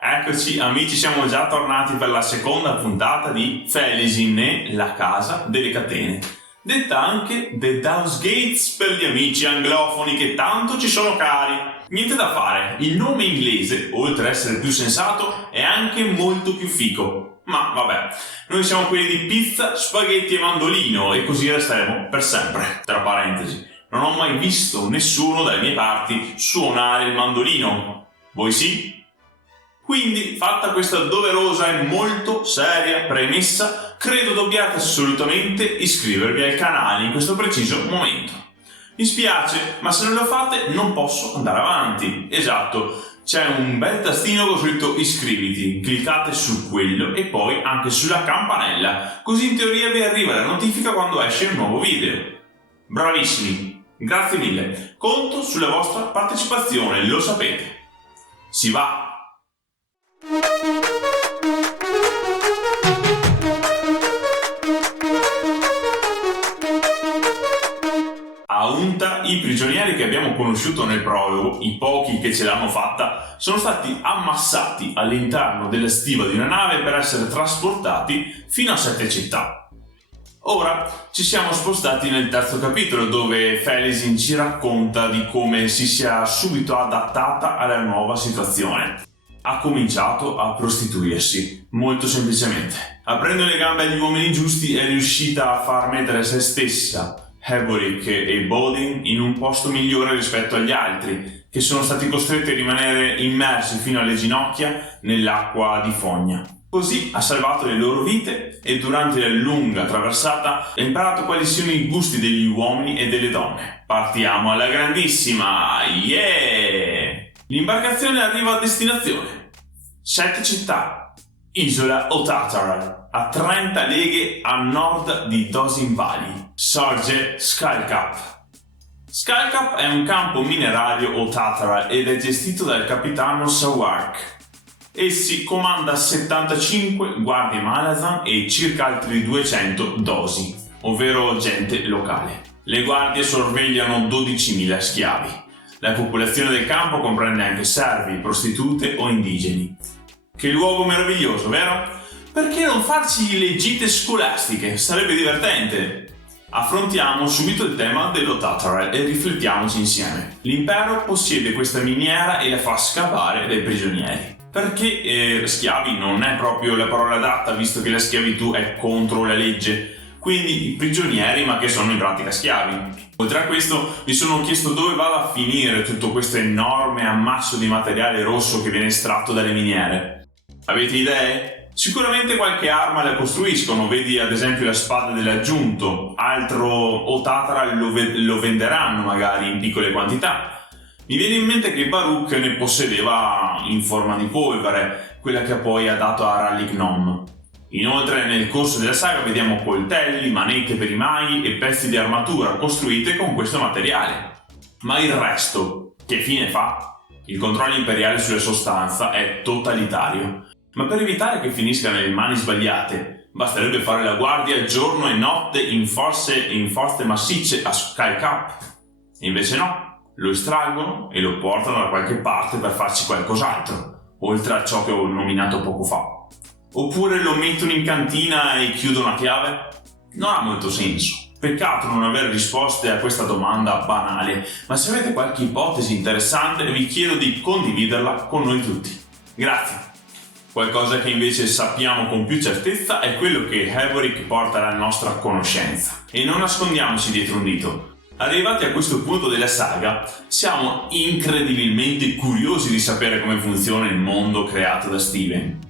Eccoci amici, siamo già tornati per la seconda puntata di Felisinne, la casa delle catene, detta anche The House Gates per gli amici anglofoni che tanto ci sono cari. Niente da fare, il nome inglese, oltre a essere più sensato, è anche molto più fico. Ma vabbè, noi siamo quelli di pizza, spaghetti e mandolino e così resteremo per sempre. Tra parentesi, non ho mai visto nessuno dalle mie parti suonare il mandolino. Voi sì? Quindi, fatta questa doverosa e molto seria premessa, credo dobbiate assolutamente iscrivervi al canale in questo preciso momento. Mi spiace, ma se non lo fate non posso andare avanti. Esatto, c'è un bel tastino con scritto iscriviti, cliccate su quello e poi anche sulla campanella, così in teoria vi arriva la notifica quando esce un nuovo video. Bravissimi, grazie mille, conto sulla vostra partecipazione, lo sapete. Si va! A Unta, i prigionieri che abbiamo conosciuto nel prologo, i pochi che ce l'hanno fatta, sono stati ammassati all'interno della stiva di una nave per essere trasportati fino a 7 città. Ora ci siamo spostati nel terzo capitolo, dove Felisin ci racconta di come si sia subito adattata alla nuova situazione. Ha cominciato a prostituirsi, molto semplicemente. Aprendo le gambe agli uomini giusti è riuscita a far mettere se stessa, Heboric e Bodin in un posto migliore rispetto agli altri, che sono stati costretti a rimanere immersi fino alle ginocchia nell'acqua di fogna. Così ha salvato le loro vite e durante la lunga traversata ha imparato quali siano i gusti degli uomini e delle donne. Partiamo alla grandissima! Yeah! L'imbarcazione arriva a destinazione. 7 città. Isola Otataral, a 30 leghe a nord di Dosin Valley. Sorge Skullcap. Skullcap è un campo minerario Otataral ed è gestito dal capitano Sawark. Essi comanda 75 guardie Malazan e circa altri 200 dosi, ovvero gente locale. Le guardie sorvegliano 12.000 schiavi. La popolazione del campo comprende anche servi, prostitute o indigeni. Che luogo meraviglioso, vero? Perché non farci le gite scolastiche? Sarebbe divertente! Affrontiamo subito il tema dell'Otataral e riflettiamoci insieme. L'impero possiede questa miniera e la fa scavare dai prigionieri. Perché schiavi non è proprio la parola adatta, visto che la schiavitù è contro la legge. Quindi prigionieri, ma che sono in pratica schiavi. Oltre a questo, mi sono chiesto dove vada a finire tutto questo enorme ammasso di materiale rosso che viene estratto dalle miniere. Avete idee? Sicuramente qualche arma la costruiscono, vedi ad esempio la spada dell'aggiunto, altro Otataral lo venderanno magari in piccole quantità. Mi viene in mente che Baruch ne possedeva in forma di polvere, quella che poi ha dato a Rally Gnome. Inoltre nel corso della saga vediamo coltelli, manette per i maghi e pezzi di armatura costruite con questo materiale. Ma il resto, che fine fa? Il controllo imperiale sulla sostanza è totalitario, ma per evitare che finisca nelle mani sbagliate, basterebbe fare la guardia giorno e notte in forze massicce a Skullcap. E invece no, lo estraggono e lo portano da qualche parte per farci qualcos'altro, oltre a ciò che ho nominato poco fa. Oppure lo mettono in cantina e chiudono a chiave? Non ha molto senso. Peccato non avere risposte a questa domanda banale, ma se avete qualche ipotesi interessante vi chiedo di condividerla con noi tutti. Grazie. Qualcosa che invece sappiamo con più certezza è quello che Heboric porta alla nostra conoscenza. E non nascondiamoci dietro un dito. Arrivati a questo punto della saga, siamo incredibilmente curiosi di sapere come funziona il mondo creato da Steven.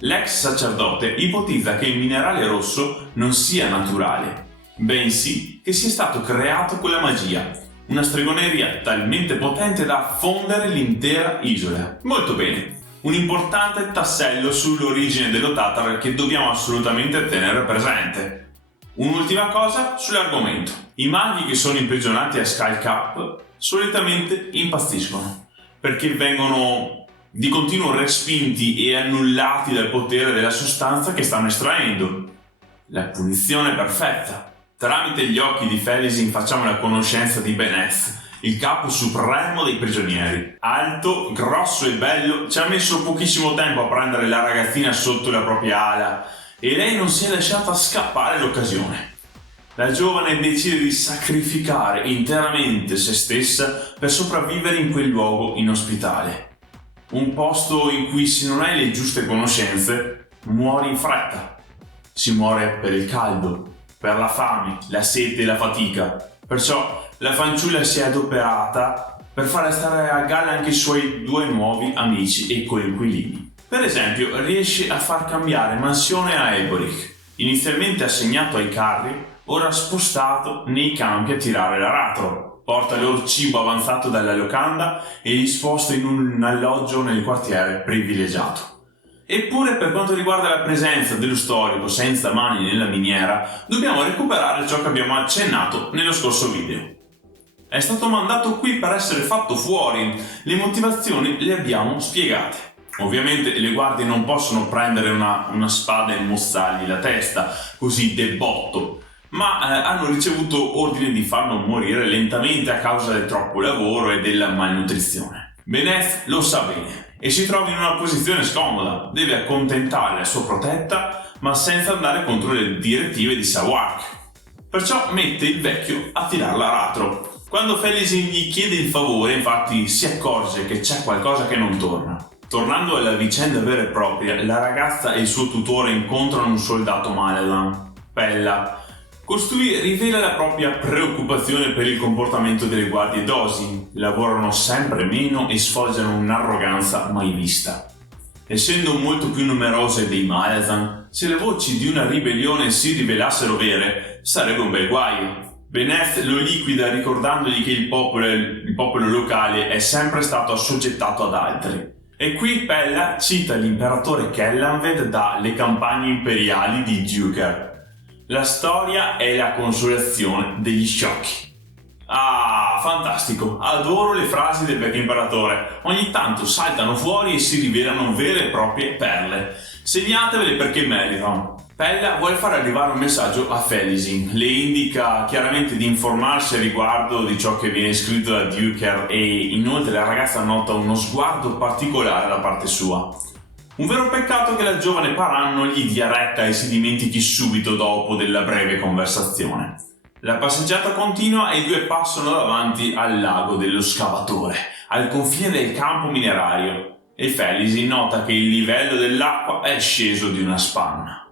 L'ex sacerdote ipotizza che il minerale rosso non sia naturale, bensì che sia stato creato con la magia, una stregoneria talmente potente da affondere l'intera isola. Molto bene, un importante tassello sull'origine dell'Otataral che dobbiamo assolutamente tenere presente. Un'ultima cosa sull'argomento. I maghi che sono imprigionati a Skullcap solitamente impazziscono, perché vengono di continuo respinti e annullati dal potere della sostanza che stanno estraendo. La punizione perfetta. Tramite gli occhi di Felisin facciamo la conoscenza di Beneth, il capo supremo dei prigionieri. Alto, grosso e bello, ci ha messo pochissimo tempo a prendere la ragazzina sotto la propria ala e lei non si è lasciata scappare l'occasione. La giovane decide di sacrificare interamente se stessa per sopravvivere in quel luogo inospitale. Un posto in cui se non hai le giuste conoscenze, muori in fretta. Si muore per il caldo, per la fame, la sete e la fatica. Perciò la fanciulla si è adoperata per far stare a galla anche i suoi 2 nuovi amici e coinquilini. Per esempio, riesce a far cambiare mansione a Eboric, inizialmente assegnato ai carri, ora spostato nei campi a tirare l'aratro. Porta loro cibo avanzato dalla locanda e li sposta in un alloggio nel quartiere privilegiato. Eppure, per quanto riguarda la presenza dello storico senza mani nella miniera, dobbiamo recuperare ciò che abbiamo accennato nello scorso video. È stato mandato qui per essere fatto fuori, le motivazioni le abbiamo spiegate. Ovviamente le guardie non possono prendere una spada e mozzargli la testa, così de botto, ma hanno ricevuto ordine di farlo morire lentamente a causa del troppo lavoro e della malnutrizione. Beneth lo sa bene e si trova in una posizione scomoda, deve accontentare la sua protetta ma senza andare contro le direttive di Sawark. Perciò mette il vecchio a tirar l'aratro. Quando Felisin gli chiede il favore, infatti, si accorge che c'è qualcosa che non torna. Tornando alla vicenda vera e propria, la ragazza e il suo tutore incontrano un soldato Maladan, Pella. Costui rivela la propria preoccupazione per il comportamento delle guardie Dosi, lavorano sempre meno e sfoggiano un'arroganza mai vista. Essendo molto più numerose dei Malazan, se le voci di una ribellione si rivelassero vere, sarebbe un bel guaio. Beneth lo liquida ricordandogli che il popolo locale è sempre stato assoggettato ad altri. E qui Pella cita l'imperatore Kellanved da Le campagne imperiali di Duker. La storia è la consolazione degli sciocchi. Ah, fantastico! Adoro le frasi del vecchio imperatore. Ogni tanto saltano fuori e si rivelano vere e proprie perle. Segnatevele perché meritano. Pella vuole far arrivare un messaggio a Felisin. Le indica chiaramente di informarsi a riguardo di ciò che viene scritto da Duker e inoltre la ragazza nota uno sguardo particolare da parte sua. Un vero peccato che la giovane Paran non gli dia retta e si dimentichi subito dopo della breve conversazione. La passeggiata continua e i 2 passano davanti al lago dello scavatore, al confine del campo minerario, e Felisin nota che il livello dell'acqua è sceso di una spanna.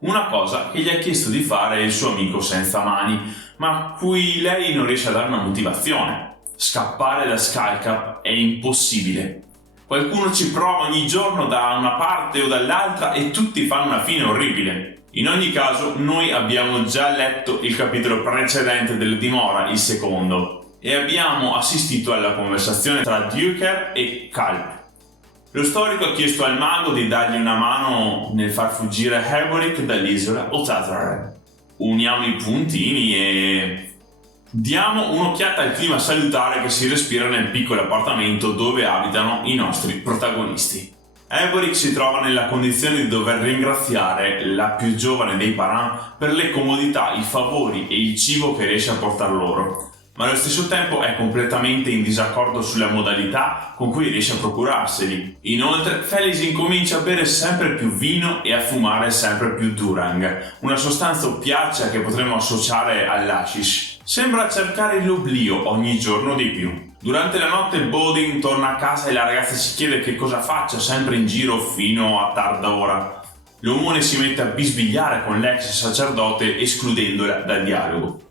Una cosa che gli ha chiesto di fare il suo amico senza mani, ma a cui lei non riesce a dare una motivazione. Scappare da Skullcap è impossibile. Qualcuno ci prova ogni giorno da una parte o dall'altra e tutti fanno una fine orribile. In ogni caso, noi abbiamo già letto il capitolo precedente della dimora, il secondo, e abbiamo assistito alla conversazione tra Duker e Kalp. Lo storico ha chiesto al mago di dargli una mano nel far fuggire Eboric dall'isola Otazar. Uniamo i puntini e diamo un'occhiata al clima salutare che si respira nel piccolo appartamento dove abitano i nostri protagonisti. Eboric si trova nella condizione di dover ringraziare la più giovane dei Paran per le comodità, i favori e il cibo che riesce a portar loro, ma allo stesso tempo è completamente in disaccordo sulla modalità con cui riesce a procurarseli. Inoltre, Felisin comincia a bere sempre più vino e a fumare sempre più durang, una sostanza oppiacea che potremmo associare all'hashish. Sembra cercare l'oblio ogni giorno di più. Durante la notte Bodin torna a casa e la ragazza si chiede che cosa faccia sempre in giro fino a tarda ora. L'omone si mette a bisbigliare con l'ex sacerdote escludendola dal dialogo.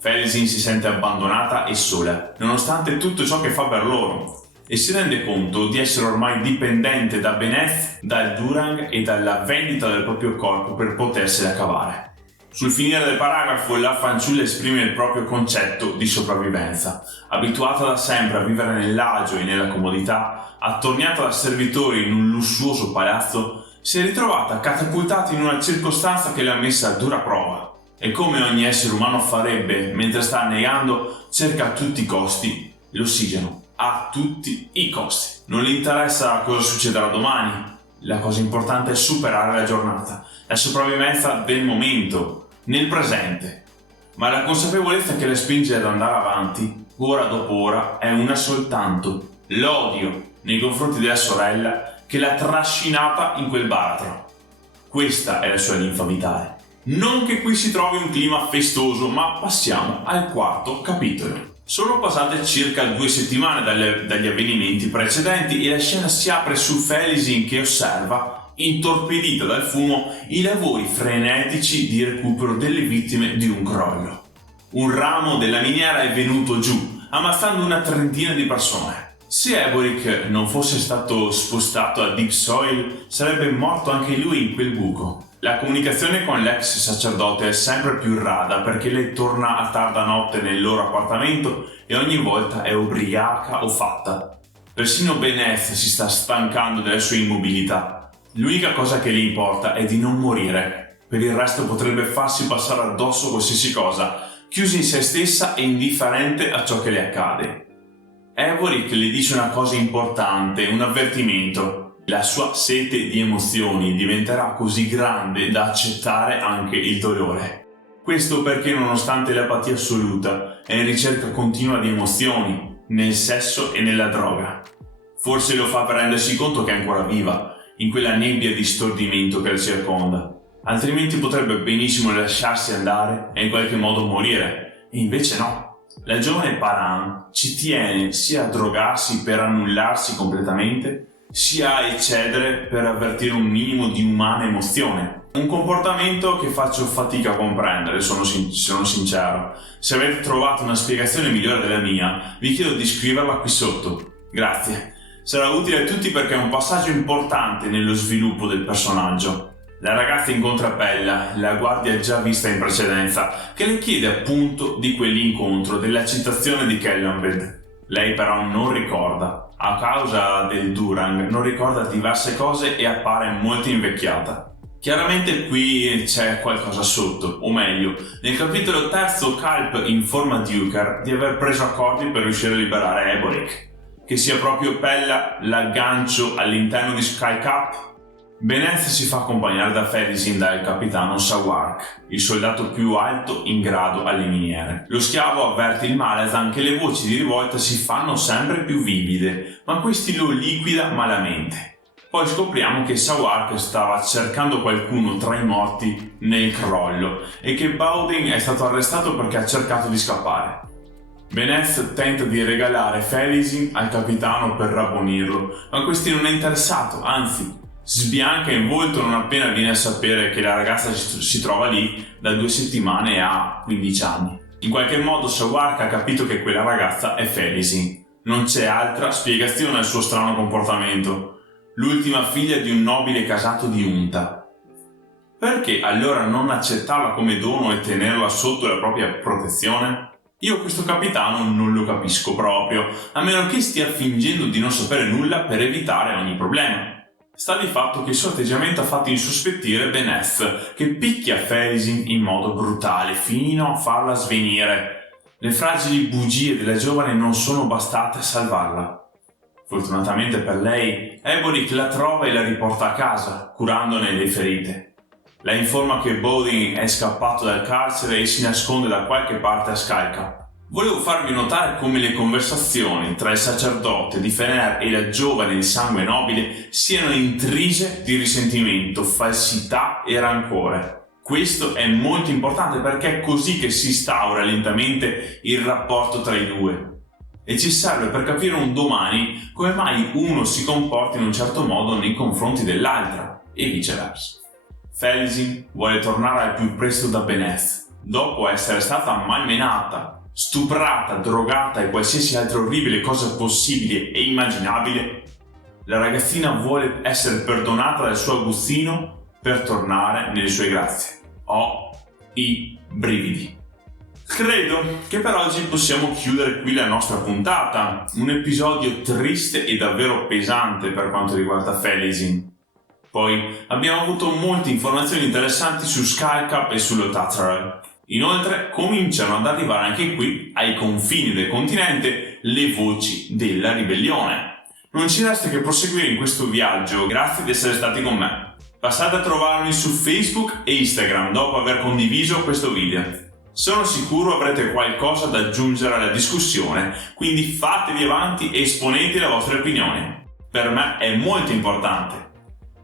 Felisin si sente abbandonata e sola, nonostante tutto ciò che fa per loro, e si rende conto di essere ormai dipendente da Beneth, dal durang e dalla vendita del proprio corpo per potersela cavare. Sul finire del paragrafo la fanciulla esprime il proprio concetto di sopravvivenza. Abituata da sempre a vivere nell'agio e nella comodità, attorniata da servitori in un lussuoso palazzo, si è ritrovata catapultata in una circostanza che l'ha messa a dura prova. E come ogni essere umano farebbe mentre sta annegando, cerca a tutti i costi l'ossigeno. A tutti i costi. Non le interessa cosa succederà domani. La cosa importante è superare la giornata, la sopravvivenza del momento, nel presente. Ma la consapevolezza che la spinge ad andare avanti ora dopo ora è una soltanto: l'odio nei confronti della sorella che l'ha trascinata in quel baratro. Questa è la sua linfa vitale. Non che qui si trovi un clima festoso, ma passiamo al quarto capitolo. Sono passate circa 2 settimane dagli avvenimenti precedenti e la scena si apre su Felisin che osserva, intorpidita dal fumo, i lavori frenetici di recupero delle vittime di un crollo. Un ramo della miniera è venuto giù, ammazzando una trentina di persone. Se Eboric non fosse stato spostato a Deep Soil, sarebbe morto anche lui in quel buco. La comunicazione con l'ex sacerdote è sempre più rada perché lei torna a tarda notte nel loro appartamento e ogni volta è ubriaca o fatta. Persino Bennett si sta stancando della sua immobilità. L'unica cosa che le importa è di non morire. Per il resto potrebbe farsi passare addosso qualsiasi cosa, chiusa in se stessa e indifferente a ciò che le accade. Eboric le dice una cosa importante, un avvertimento. La sua sete di emozioni diventerà così grande da accettare anche il dolore. Questo perché, nonostante l'apatia assoluta, è in ricerca continua di emozioni, nel sesso e nella droga. Forse lo fa per rendersi conto che è ancora viva, in quella nebbia di stordimento che la circonda. Altrimenti potrebbe benissimo lasciarsi andare e in qualche modo morire. E invece no. La giovane Paran ci tiene sia a drogarsi per annullarsi completamente, sia a eccedere per avvertire un minimo di umana emozione. Un comportamento che faccio fatica a comprendere, sono sincero. Se avete trovato una spiegazione migliore della mia, vi chiedo di scriverla qui sotto. Grazie. Sarà utile a tutti perché è un passaggio importante nello sviluppo del personaggio. La ragazza incontra Bella, la guardia già vista in precedenza, che le chiede appunto di quell'incontro, della citazione di Kellanved. Lei però non ricorda. A causa del Durang non ricorda diverse cose e appare molto invecchiata. Chiaramente qui c'è qualcosa sotto, o meglio, nel capitolo terzo Culp informa Duker di aver preso accordi per riuscire a liberare Eboric. Che sia proprio Bella l'aggancio all'interno di Skycap? Bennett si fa accompagnare da Felisin dal capitano Sawark, il soldato più alto in grado alle miniere. Lo schiavo avverte il Malazan che le voci di rivolta si fanno sempre più vivide, ma questi lo liquida malamente. Poi scopriamo che Sawark stava cercando qualcuno tra i morti nel crollo e che Bowden è stato arrestato perché ha cercato di scappare. Bennett tenta di regalare Felisin al capitano per rabbonirlo, ma questi non è interessato, anzi sbianca in volto non appena viene a sapere che la ragazza si trova lì da 2 settimane e ha 15 anni. In qualche modo Sawark ha capito che quella ragazza è Felisin. Non c'è altra spiegazione al suo strano comportamento. L'ultima figlia di un nobile casato di Unta. Perché allora non accettarla come dono e tenerla sotto la propria protezione? Io questo capitano non lo capisco proprio, a meno che stia fingendo di non sapere nulla per evitare ogni problema. Sta di fatto che il suo atteggiamento ha fatto insospettire Bennett, che picchia Felisin in modo brutale, fino a farla svenire. Le fragili bugie della giovane non sono bastate a salvarla. Fortunatamente per lei, Eboric la trova e la riporta a casa, curandone le ferite. La informa che Bowden è scappato dal carcere e si nasconde da qualche parte a Skycap. Volevo farvi notare come le conversazioni tra il sacerdote di Fener e la giovane di sangue nobile siano intrise di risentimento, falsità e rancore. Questo è molto importante perché è così che si instaura lentamente il rapporto tra i due. E ci serve per capire un domani come mai uno si comporta in un certo modo nei confronti dell'altra e viceversa. Felisin vuole tornare al più presto da Bennett, dopo essere stata malmenata, stuprata, drogata e qualsiasi altra orribile cosa possibile e immaginabile. La ragazzina vuole essere perdonata dal suo aguzzino per tornare nelle sue grazie. Ho i brividi. Credo che per oggi possiamo chiudere qui la nostra puntata, un episodio triste e davvero pesante per quanto riguarda Felisin. Poi abbiamo avuto molte informazioni interessanti su Skycap e sullo Tatharal. Inoltre cominciano ad arrivare anche qui, ai confini del continente, le voci della ribellione. Non ci resta che proseguire in questo viaggio, grazie di essere stati con me. Passate a trovarmi su Facebook e Instagram dopo aver condiviso questo video. Sono sicuro avrete qualcosa da aggiungere alla discussione, quindi fatevi avanti e esponete le vostre opinioni. Per me è molto importante.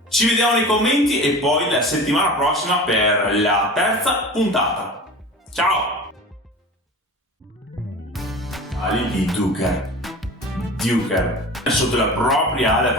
Ci vediamo nei commenti e poi la settimana prossima per la terza puntata. Ciao! Ali di Duker sotto la propria ala